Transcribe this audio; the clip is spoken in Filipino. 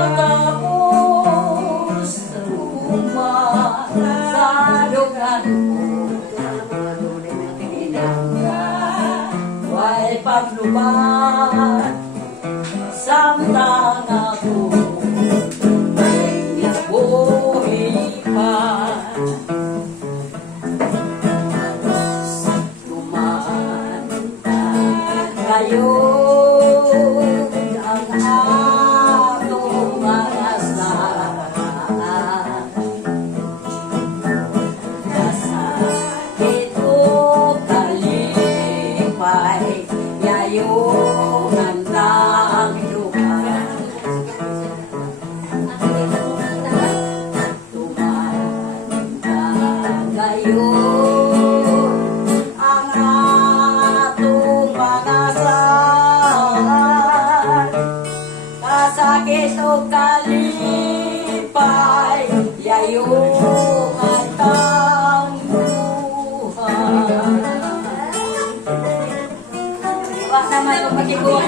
Matapos umasalugan Wa'y paglubat Samtang ako may buhay pa Kumanta kayo ang atong mga saan Kasakit o kalipay Yayungan lang lupa Tumanda kayo ang atong mga saan Kasakit o kalipay Yayungan lang lupa Wala naman yung magiging